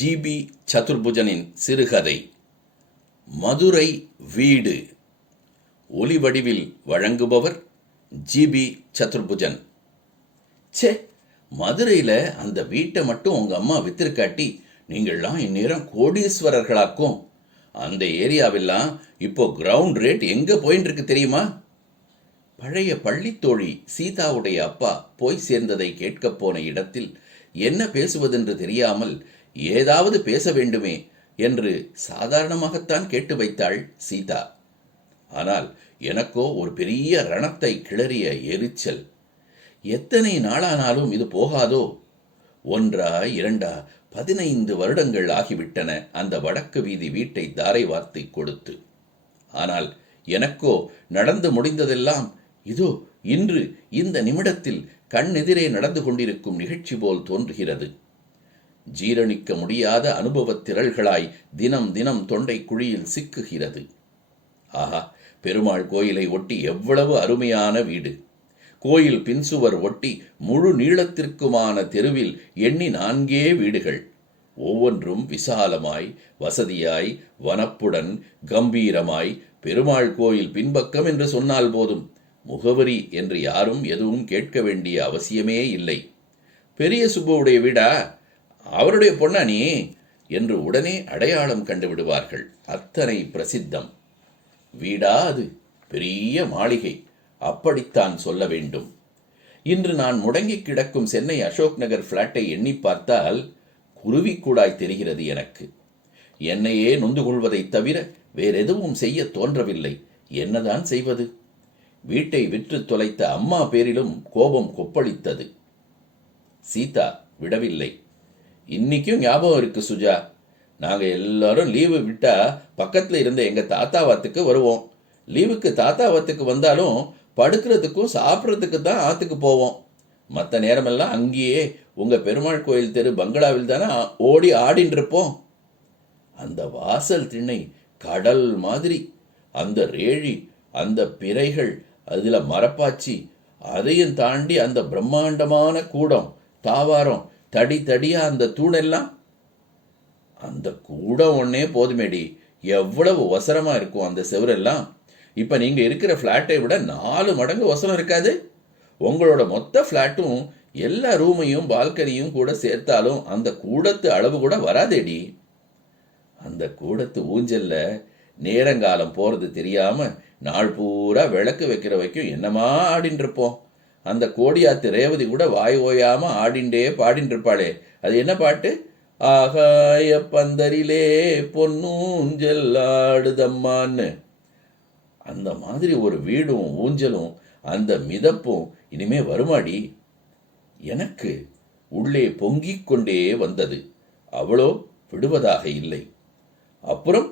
GB சதுர்புஜனின் சிறுகதை. மதுரை வீடு. ஒலி வடிவில் வழங்குபவர் ஜிபி சதுர்புஜன். ச்சே மதுரையில் அந்த வீட்டை மட்டும் உங்கள் அம்மா வித்திருக்காட்டி நீங்கள்லாம் இந்நேரம் கோடீஸ்வரர்களாக்கும். அந்த ஏரியாவெல்லாம் இப்போ கிரவுண்ட் ரேட் எங்கே போயின்னு இருக்கு தெரியுமா? பழைய பள்ளித்தோழி சீதாவுடைய அப்பா போய் சேர்ந்ததை கேட்கப் போன இடத்தில் என்ன பேசுவதென்று தெரியாமல் ஏதாவது பேச வேண்டுமே என்று சாதாரணமாகத்தான் கேட்டு வைத்தாள் சீதா. ஆனால் எனக்கோ ஒரு பெரிய ரணத்தை கிளறிய எரிச்சல். எத்தனை நாளானாலும் இது போகாதோ? ஒன்றா இரண்டா பதினைந்து வருடங்கள் ஆகிவிட்டன அந்த வடக்கு வீதி வீட்டை தாரை வார்த்தை கொடுத்து. ஆனால் எனக்கோ நடந்து முடிந்ததெல்லாம் இதோ இன்று இந்த நிமிடத்தில் கண்ணெதிரே நடந்து கொண்டிருக்கும் நிகழ்ச்சி போல் தோன்றுகிறது. ஜீரணிக்க முடியாத அனுபவத் திரள்களாய் தினம் தினம் தொண்டை குழியில் சிக்குகிறது. ஆஹா பெருமாள் கோயிலை ஒட்டி எவ்வளவு அருமையான வீடு. கோயில் பின்சுவர் ஒட்டி முழு நீளத்திற்குமான தெருவில் எண்ணி நான்கே வீடுகள். ஒவ்வொன்றும் விசாலமாய் வசதியாய் வனப்புடன் கம்பீரமாய் பெருமாள் கோயில் பின்பக்கம் என்று சொன்னால் போதும். முகவரி என்று யாரும் எதுவும் கேட்க வேண்டிய அவசியமே இல்லை. பெரிய சுப்புவுடைய வீடா? அவருடைய பொண்ணா நீ என்று உடனே அடையாளம் கண்டுவிடுவார்கள். அத்தனை பிரசித்தம். வீடா அது பெரிய மாளிகை. அப்படித்தான் சொல்ல வேண்டும். இன்று நான் முடங்கி கிடக்கும் சென்னை அசோக் நகர் பிளாட்டை எண்ணி பார்த்தால் குருவிக்கூடாய் தெரிகிறது எனக்கு. என்னையே நொந்து கொள்வதைத் தவிர வேறெதுவும் செய்ய தோன்றவில்லை. என்னதான் செய்வது? வீட்டை விற்று தொலைத்த அம்மா பேரிலும் கோபம் கொப்பளித்தது. சீதா விடவில்லை. இன்னைக்கும் ஞாபகம் இருக்கு சுஜா. நாங்க எல்லாரும் லீவு விட்டா பக்கத்துல இருந்த எங்க தாத்தாவாத்துக்கு வருவோம். லீவுக்கு தாத்தாவாத்துக்கு வந்தாலும் படுக்கிறதுக்கும் சாப்பிட்றதுக்கு தான் ஆத்துக்கு போவோம். மற்ற நேரமெல்லாம் அங்கேயே உங்க பெருமாள் கோயில் தெரு பங்களாவில் தானே ஓடி ஆடின்னு இருப்போம் அந்த வாசல் திண்ணை கடல் மாதிரி. அந்த ரேழி அந்த பிறைகள் அதில் மரப்பாச்சி அதையும் தாண்டி அந்த பிரம்மாண்டமான கூடம் தாவாரம் தடி தடியா அந்த தூணெல்லாம் அந்த கூடம் ஒன்னே போதுமேடி. எவ்வளவு ஒசரமா இருக்கும் அந்த செவரெல்லாம். இப்ப நீங்க இருக்கிற ஃப்ளாட்டை விட நாலு மடங்கு ஒசரம் இருக்காது. உங்களோட மொத்த ஃப்ளாட்டும் எல்லா ரூமையும் பால்கனியும் கூட சேர்த்தாலும் அந்த கூடத்து அளவு கூட வராதேடி. அந்த கூடத்து ஊஞ்சல்ல நேரங்காலம் போறது தெரியாம நாள் பூரா விளக்கு வைக்கிற வரைக்கும் என்னமா ஆடின்னு இருப்போம். அந்த கோடியாத்து ரேவதி கூட வாய் ஓயாமல் ஆடிண்டே பாடின்னு இருப்பாளே அது என்ன பாட்டு? ஆகாய பந்தரிலே பொன்னூஞ்சல் ஆடுதம்மான்னு. அந்த மாதிரி ஒரு வீடும் ஊஞ்சலும் அந்த மிதப்பும் இனிமே வருமாடி? எனக்கு உள்ளே பொங்கிக் கொண்டே வந்தது. அவளோ விடுவதாக இல்லை. அப்புறம்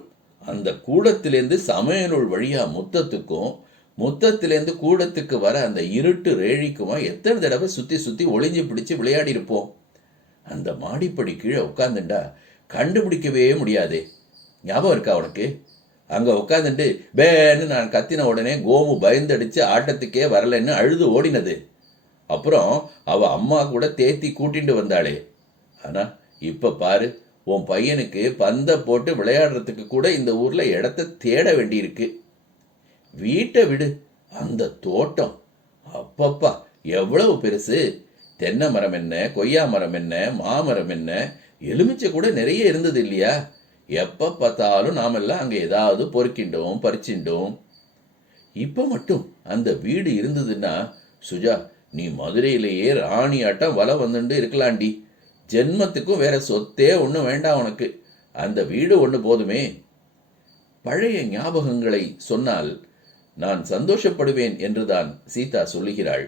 அந்த கூடத்திலேருந்து சமையலுள் வழியா முத்தத்துக்கும் முத்தத்திலேருந்து கூடத்துக்கு வர அந்த இருட்டு ரேழிக்குமா எத்தனை தடவை சுற்றி சுற்றி ஒளிஞ்சு பிடிச்சி விளையாடி இருப்போம் அந்த மாடிப்படி கீழே உட்காந்துண்டா கண்டுபிடிக்கவே முடியாதே. ஞாபகம் இருக்கா உனக்கு? அங்கே உட்காந்துட்டு பேன்னு நான் கத்தின உடனே கோமு பயந்தடிச்சு ஆட்டத்துக்கே வரலைன்னு அழுது ஓடினது. அப்புறம் அவ அம்மா கூட தேத்தி கூட்டிட்டு வந்தாளே. ஆனா இப்ப பாரு உன் பையனுக்கு பந்தை போட்டு விளையாடுறதுக்கு கூட இந்த ஊர்ல இடத்த தேட வேண்டியிருக்கு. வீட்டை விடு. அந்த தோட்டம். அப்பப்பா எவ்வளவு பெருசு. தென்னை மரம் என்ன கொய்யா மரம் என்ன மாமரம் என்ன? எலுமிச்சை கூட நிறைய இருந்தது இல்லையா? எப்ப பார்த்தாலும் நாமெல்லாம் அங்கே ஏதாவது பொறுக்கின்றோம் பறிச்சிண்டோம் இப்போ மட்டும் அந்த வீடு இருந்ததுன்னா சுஜா நீ மதுரையிலேயே ராணி ஆட்டம் வலம் வந்துட்டு இருக்கலாண்டி. ஜென்மத்துக்கும் வேற சொத்தே ஒன்றும் வேண்டாம் உனக்கு. அந்த வீடு ஒன்று போதுமே. பழைய ஞாபகங்களை சொன்னால் நான் சந்தோஷப்படுவேன் என்றுதான் சீதா சொல்லுகிறாள்.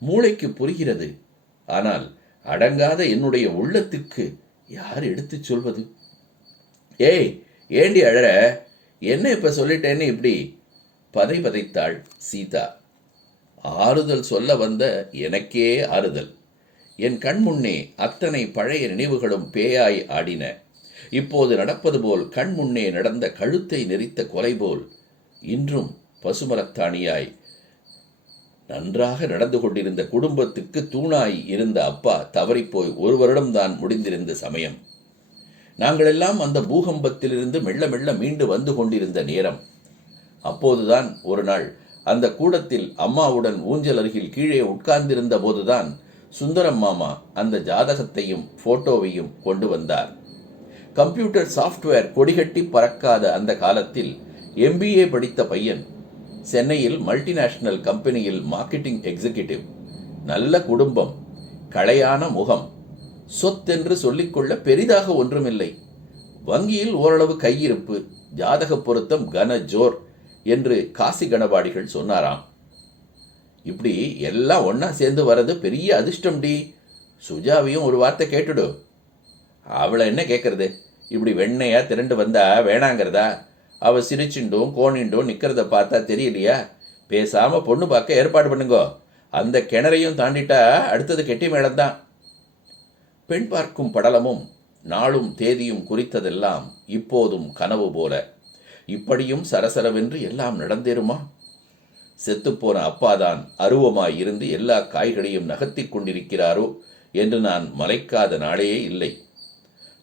மூளைக்கு புரிகிறது. ஆனால் அடங்காத என்னுடைய உள்ளத்துக்கு யார் எடுத்துச் சொல்வது? ஏய் ஏண்டி அழற? என்ன இப்ப சொல்லிட்டேன்னு இப்படி? பதை பதைத்தாள் சீதா. ஆறுதல் சொல்ல வந்த எனக்கே ஆறுதல். என் கண் முன்னே அத்தனை பழைய நினைவுகளும் பேயாய் ஆடின. இப்போது நடப்பது போல் கண் முன்னே நடந்த கழுத்தை நெரித்த கொலை போல் இன்றும் பசுமரத்தாணியாய். நன்றாக நடந்து கொண்டிருந்த குடும்பத்துக்கு தூணாய் இருந்த அப்பா தவறிப்போய் ஒரு வருடம்தான் முடிந்திருந்த சமயம். நாங்களெல்லாம் அந்த பூகம்பத்திலிருந்து மெல்ல மெல்ல மீண்டு வந்து கொண்டிருந்த நேரம். அப்போதுதான் ஒரு நாள் அந்த கூடத்தில் அம்மாவுடன் ஊஞ்சல் அருகில் கீழே உட்கார்ந்திருந்த போதுதான் சுந்தரம் மாமா அந்த ஜாதகத்தையும் போட்டோவையும் கொண்டு வந்தார். கம்ப்யூட்டர் சாஃப்ட்வேர் கொடிகட்டி பறக்காத அந்த காலத்தில் எம்பிஏ படித்த பையன் சென்னையில் மல்டிநேஷனல் கம்பெனியில் மார்க்கெட்டிங் எக்ஸிகியூட்டிவ் நல்ல குடும்பம் களையான முகம் சொத்தென்று சொல்லிக்கொள்ள பெரிதாக ஒன்றுமில்லை. வங்கியில் ஓரளவு கையிருப்பு ஜாதக பொருத்தம் கன ஜோர் என்று காசி கணபாடிகள் சொன்னாராம். இப்படி எல்லாம் ஒன்றா சேர்ந்து வர்றது பெரிய அதிர்ஷ்டம் டி. சுஜாவையும் ஒரு வார்த்தை கேட்டுடு. அவளை என்ன கேட்கறது இப்படி வெண்ணையா திரண்டு வந்தா வேணாங்கிறதா? அவ சிரிச்சுண்டும் கோணிண்டும் நிற்கிறத பார்த்தா தெரியலையா. பேசாமல் பொண்ணு பார்க்க ஏற்பாடு பண்ணுங்கோ. அந்த கிணறையும் தாண்டிட்டா அடுத்தது கெட்டி மேளம்தான். பெண் பார்க்கும் படலமும் நாளும் தேதியும் குறித்ததெல்லாம் இப்போதும் கனவு போல. இப்படியும் சரசரவென்று எல்லாம் நடந்தேருமா செத்துப்போன அப்பாதான் அருவமாய் இருந்து எல்லா காய்களையும் நகர்த்திக் கொண்டிருக்கிறாரோ என்று நான் மலைக்காத நாளே இல்லை.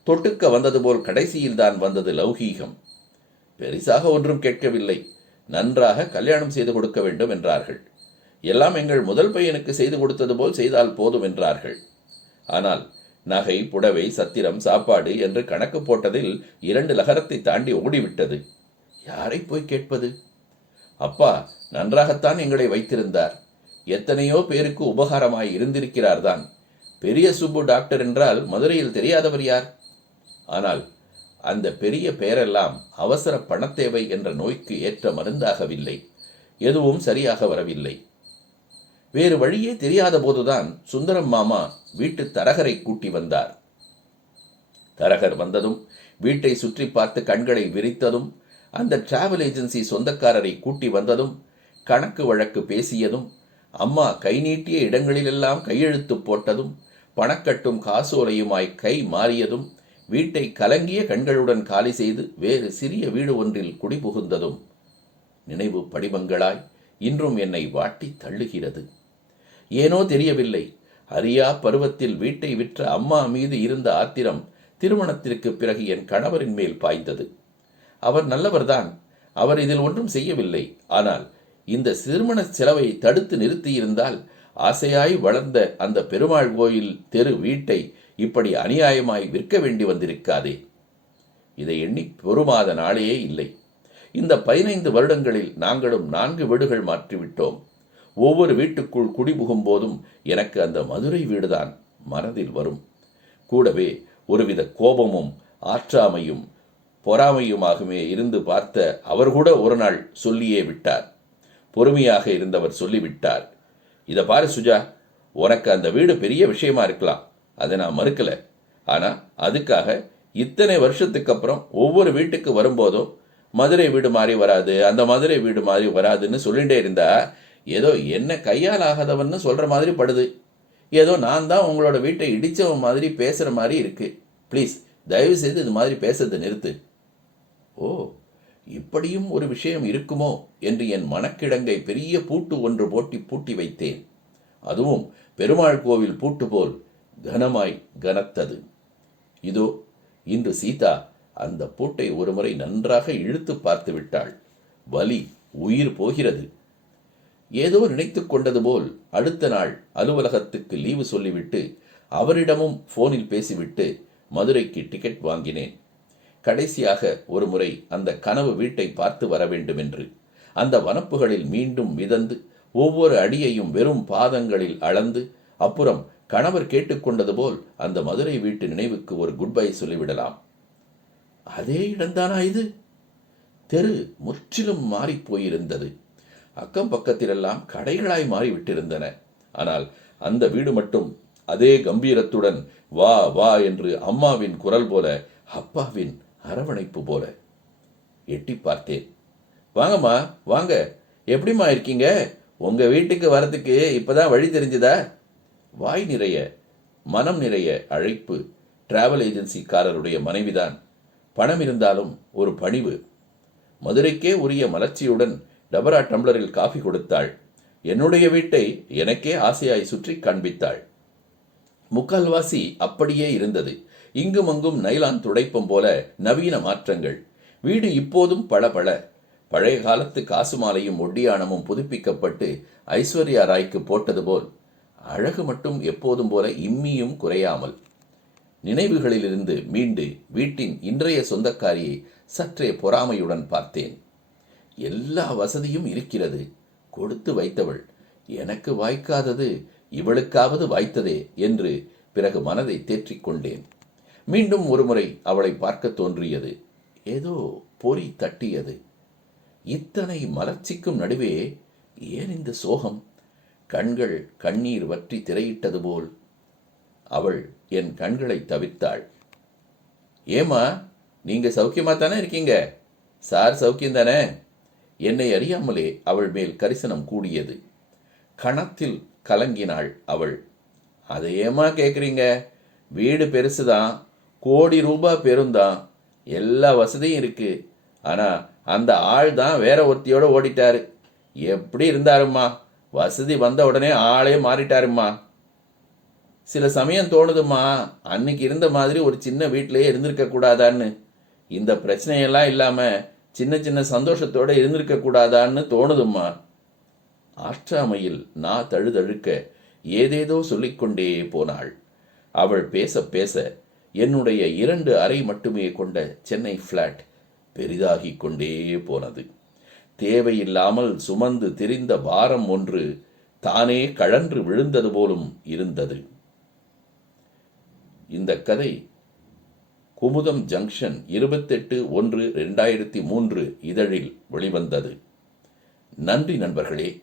தொட்டுக்க வந்தது போல் கடைசியில் தான் வந்தது லௌகீகம். பெரிசாக ஒன்றும் கேட்கவில்லை. நன்றாக கல்யாணம் செய்து கொடுக்க வேண்டும் என்றார்கள். எல்லாம் எங்கள் முதல் பையனுக்கு செய்து கொடுத்தது போல் செய்தால் போதும் என்றார்கள். ஆனால் நகை புடவை சத்திரம் சாப்பாடு என்று கணக்கு போட்டதில் இரண்டு லகரத்தை தாண்டி ஓடிவிட்டது. யாரை போய் கேட்பது? அப்பா நன்றாகத்தான் எங்களை வைத்திருந்தார். எத்தனையோ பேருக்கு உபகாரமாய் இருந்திருக்கிறார்தான். பெரிய சுப்பு டாக்டர் என்றால் மதுரையில் தெரியாதவர் யார்? ஆனால் அந்த பெரிய பெயரெல்லாம் அவசர பணத்தேவை என்ற நோய்க்கு ஏற்ற மருந்தாகவில்லை. எதுவும் சரியாக வரவில்லை. வேறு வழியே தெரியாத போதுதான் சுந்தரம் மாமா வீட்டு தரகரை கூட்டி வந்தார். தரகர் வந்ததும் வீட்டை சுற்றி பார்த்து கண்களை விரித்ததும் அந்த டிராவல் ஏஜென்சி சொந்தக்காரரை கூட்டி வந்ததும் கணக்கு வழக்கு பேசியதும் அம்மா கை நீட்டிய இடங்களிலெல்லாம் கையெழுத்து போட்டதும் பணக்கட்டும் காசோலையுமாய் கை மாறியதும் வீட்டை கலங்கிய கண்களுடன் காலி செய்து வேறு சிறிய வீடு ஒன்றில் குடிபுகுந்ததும் நினைவு படிமங்களாய் இன்றும் என்னை வாட்டி தள்ளுகிறது. ஏனோ தெரியவில்லை அரியா பருவத்தில் வீட்டை விற்ற அம்மா மீது இருந்த ஆத்திரம் திருமணத்திற்கு பிறகு என் கணவரின் மேல் பாய்ந்தது. அவர் நல்லவர்தான் அவர் இதில் ஒன்றும் செய்யவில்லை. ஆனால் இந்த திருமண செலவை தடுத்து நிறுத்தியிருந்தால் ஆசையாய் வளர்ந்த அந்த பெருமாள் கோயில் தெரு வீட்டை இப்படி அநியாயமாய் விற்க வேண்டி வந்திருக்காதே. இதை எண்ணி பொறுமாத நாளே இல்லை. இந்த பதினைந்து வருடங்களில் நாங்களும் நான்கு வீடுகள் மாற்றிவிட்டோம். ஒவ்வொரு வீட்டுக்குள் குடிபுகும் போதும் எனக்கு அந்த மதுரை வீடுதான் மனதில் வரும். கூடவே ஒருவித கோபமும் ஆற்றாமையும் பொறாமையுமாகவே இருந்து பார்த்த அவர் கூட ஒரு நாள் சொல்லியே விட்டார். பொறுமையாக இருந்தவர் சொல்லிவிட்டார். இதை பாரு சுஜா உனக்கு அந்த வீடு பெரிய விஷயமா இருக்கலாம். அதை நான் மறுக்கல. ஆனால் அதுக்காக இத்தனை வருஷத்துக்கு அப்புறம் ஒவ்வொரு வீட்டுக்கு வரும்போதும் மதுரை வீடு மாதிரி வராது அந்த மதுரை வீடு மாதிரி வராதுன்னு சொல்லிகிட்டே இருந்தா ஏதோ என்ன கையால் ஆகாதவன்னு சொல்கிற மாதிரி படுது. ஏதோ நான் தான் உங்களோட வீட்டை இடித்தவன் மாதிரி பேசுகிற மாதிரி இருக்குது ப்ளீஸ் தயவு செய்து இது மாதிரி பேசுறதை நிறுத்து. ஓ இப்படியும் ஒரு விஷயம் இருக்குமோ என்று என் மனக்கிடங்கை பெரிய பூட்டு ஒன்று போட்டி பூட்டி வைத்தேன். அதுவும் பெருமாள் கோவில் பூட்டு போல் கனமாய் கனத்தது. இதோ இன்று சீதா அந்த பூட்டை ஒருமுறை நன்றாக இழுத்து பார்த்து விட்டாள். வலி உயிர் போகிறது. ஏதோ நினைத்து கொண்டது போல் அடுத்த நாள் அலுவலகத்துக்கு லீவு சொல்லிவிட்டு அவரிடமும் போனில் பேசிவிட்டு மதுரைக்கு டிக்கெட் வாங்கினேன். கடைசியாக ஒரு முறை அந்த கனவு வீட்டை பார்த்து வர வேண்டுமென்று. அந்த வனப்புகளில் மீண்டும் மிதந்து ஒவ்வொரு அடியையும் வெறும் பாதங்களில் அளந்து அப்புறம் கணவர் கேட்டுக்கொண்டது போல் அந்த மதுரை வீட்டு நினைவுக்கு ஒரு குட் பை சொல்லிவிடலாம். அதே இடம்தானா இது? தெரு முற்றிலும் மாறிப் போயிருந்தது. அக்கம் பக்கத்திலெல்லாம் கடைகளாய் மாறிவிட்டிருந்தன. ஆனால் அந்த வீடு மட்டும் அதே கம்பீரத்துடன் வா வா என்று அம்மாவின் குரல் போல அப்பாவின் அரவணைப்பு போல எட்டி பார்த்தேன். வாங்கம்மா வாங்க. எப்படிம்மா இருக்கீங்க? உங்க வீட்டுக்கு வரதுக்கு இப்பதான் வழி தெரிஞ்சுதா? வாய் நிறைய மனம் நிறைய அழைப்பு டிராவல் ஏஜென்சிக்காரருடைய மனைவிதான். பணம் இருந்தாலும் ஒரு பணிவு. மதுரைக்கே உரிய மலர்ச்சியுடன் டபரா டம்ளரில் காஃபி கொடுத்தாள். என்னுடைய வீட்டை எனக்கே ஆசையாய் சுற்றி காண்பித்தாள். முக்கால்வாசி அப்படியே இருந்தது. இங்கும் அங்கும் நைலான் துடைப்பம் போல நவீன மாற்றங்கள். வீடு இப்போதும் பளபள பழைய காலத்து காசு மாலையும் ஒட்டியானமும் புதுப்பிக்கப்பட்டு ஐஸ்வர்யா ராய்க்கு போட்டது போல். அழகு மட்டும் எப்போதும் போல இம்மியும் குறையாமல் நினைவுகளிலிருந்து மீண்டு வீட்டின் இன்றைய சொந்தக்காரியை சற்றே பொறாமையுடன் பார்த்தேன். எல்லா வசதியும் இருக்கிறது. கொடுத்து வைத்தவள் எனக்கு வாய்க்காதது இவளுக்காவது வாய்த்ததே என்று பிறகு மனதை தேற்றிக் கொண்டேன். மீண்டும் ஒருமுறை அவளை பார்க்க தோன்றியது. ஏதோ பொறி தட்டியது. இத்தனை மலர்ச்சிக்கும் நடுவே ஏன் இந்த சோகம்? கண்கள் கண்ணீர் வற்றி திரையிட்டது போல் அவள் என் கண்களை தவிர்த்தாள். ஏமா நீங்க சௌக்கியமா தானே இருக்கீங்க? சார் சௌக்கியம் தானே என்னை அறியாமலே அவள் மேல் கரிசனம் கூடியது. கணத்தில் கலங்கினாள் அவள். அதை ஏமா கேட்குறீங்க வீடு பெருசுதான் கோடி ரூபாய் பெருந்தான் எல்லா வசதியும் இருக்கு. ஆனா அந்த ஆள் தான் வேற ஒருத்தியோட ஓடிட்டாரு. எப்படி இருந்தாரும்மா? வசதி வந்த உடனே ஆளே மாறிட்டாரும்மா. சில சமயம் தோணுதும்மா அன்னைக்கு இருந்த மாதிரி ஒரு சின்ன வீட்டிலேயே இருந்திருக்க கூடாதான்னு. இந்த பிரச்சனையெல்லாம் இல்லாம சின்ன சின்ன சந்தோஷத்தோடு இருந்திருக்க கூடாதான்னு தோணுதும்மா. ஆற்றாமையில் நான் தழுதழுக்க ஏதேதோ சொல்லிக்கொண்டே போனாள். அவள் பேச பேச என்னுடைய இரண்டு அறை மட்டுமே கொண்ட சென்னை ஃப்ளாட் பெரிதாகிக் கொண்டே போனது. தேவையில்லாமல் சுமந்து திரிந்த பாரம் ஒன்று தானே கழன்று விழுந்தது போலும் இருந்தது. இந்த கதை குமுதம் ஜங்ஷன் இருபத்தெட்டு ஒன்று ரெண்டாயிரத்தி மூன்று இதழில் வெளிவந்தது. நன்றி நண்பர்களே.